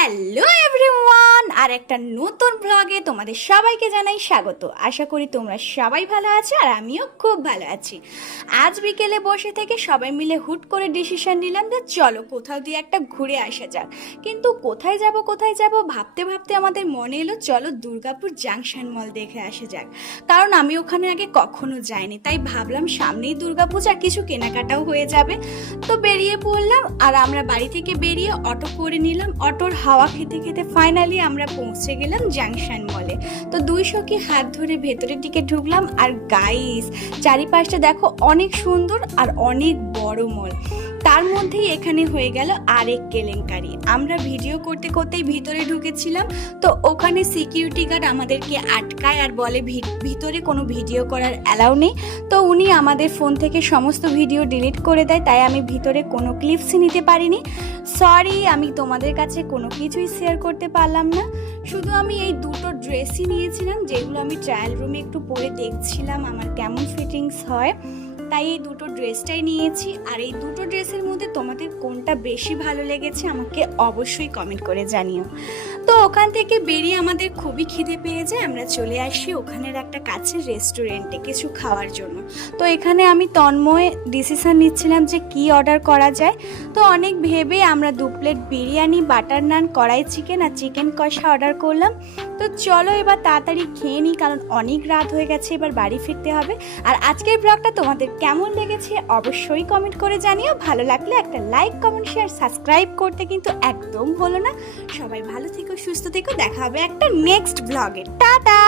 Hello everyone, আর একটা নতুন ব্লগে তোমাদের সবাইকে জানাই স্বাগত। আশা করি তোমরা সবাই ভালো আছো আর আমিও খুব ভালো আছি। আজ বিকেলে বসে থেকে সবাই মিলে হুট করে ডিসিশন নিলাম যে চলো কোথাও দিয়ে একটা ঘুরে আসা যাক। কিন্তু কোথায় যাব ভাবতে ভাবতে আমাদের মনে এলো চলো দুর্গাপুর জাংশন মল দেখে আসা যাক, কারণ আমি ওখানে আগে কখনো যাইনি। তাই ভাবলাম সামনেই দুর্গাপূজা, কিছু কেনাকাটাও হয়ে যাবে। তো বেরিয়ে পড়লাম, আর আমরা বাড়ি থেকে বেরিয়ে অটো করে নিলাম। অটোর হাওয়া খেতে খেতে ফাইনালি আমরা পৌঁছে গেলাম জাংশন মলে। তো দুই সখী হাত ধরে ভেতরের দিকে ঢুকলাম। আর গাইস, চারিপাশটা দেখো, অনেক সুন্দর আর অনেক বড় মল। তার মধ্যেই এখানে হয়ে গেল আরেক কেলেঙ্কারি। আমরা ভিডিও করতে করতেই ভিতরে ঢুকেছিলাম, তো ওখানে সিকিউরিটি গার্ড আমাদেরকে আটকায় আর বলে ভিতরে কোনো ভিডিও করার অ্যালাউ নেই। তো উনি আমাদের ফোন থেকে সমস্ত ভিডিও ডিলিট করে দেয়, তাই আমি ভিতরে কোনো ক্লিপসই নিতে পারিনি। সরি, আমি তোমাদের কাছে কোনো কিছুই শেয়ার করতে পারলাম না। শুধু আমি এই দুটো ড্রেসই নিয়েছিলাম, যেগুলো আমি ট্রায়াল রুমে একটু পরে দেখছিলাম আমার কেমন ফিটিংস হয়, তাই এই দুটো ড্রেসটাই নিয়েছি। আর এই দুটো ড্রেসের মধ্যে তোমাদের কোনটা বেশি ভালো লেগেছে আমাকে অবশ্যই কমেন্ট করে জানিও। তো ওখান থেকে বেরিয়ে আমাদের খুবই খিদে পেয়ে যায়। আমরা চলে আসি ওখানের একটা কাছের রেস্টুরেন্টে কিছু খাওয়ার জন্য। তো এখানে আমি তন্ময় ডিসিশন নিচ্ছিলাম যে কি অর্ডার করা যায়। তো অনেক ভেবে আমরা 2 প্লেট বিরিয়ানি, বাটার নান, কড়াই চিকেন আর চিকেন কষা অর্ডার করলাম। তো চলো এবার তাড়াতাড়ি খেয়ে নিই, কারণ অনেক রাত হয়ে গেছে, এবার বাড়ি ফিরতে হবে। আর আজকের ব্লগটা তোমাদের কেমন লেগেছে অবশ্যই কমেন্ট করে জানিও। ভালো লাগলে একটা লাইক, কমেন্ট, শেয়ার, সাবস্ক্রাইব করতে কিন্তু একদম ভুলো না। সবাই ভালো থেকো, সুস্থ থেকো, দেখা হবে একটা নেক্সট ব্লগে। টাটা।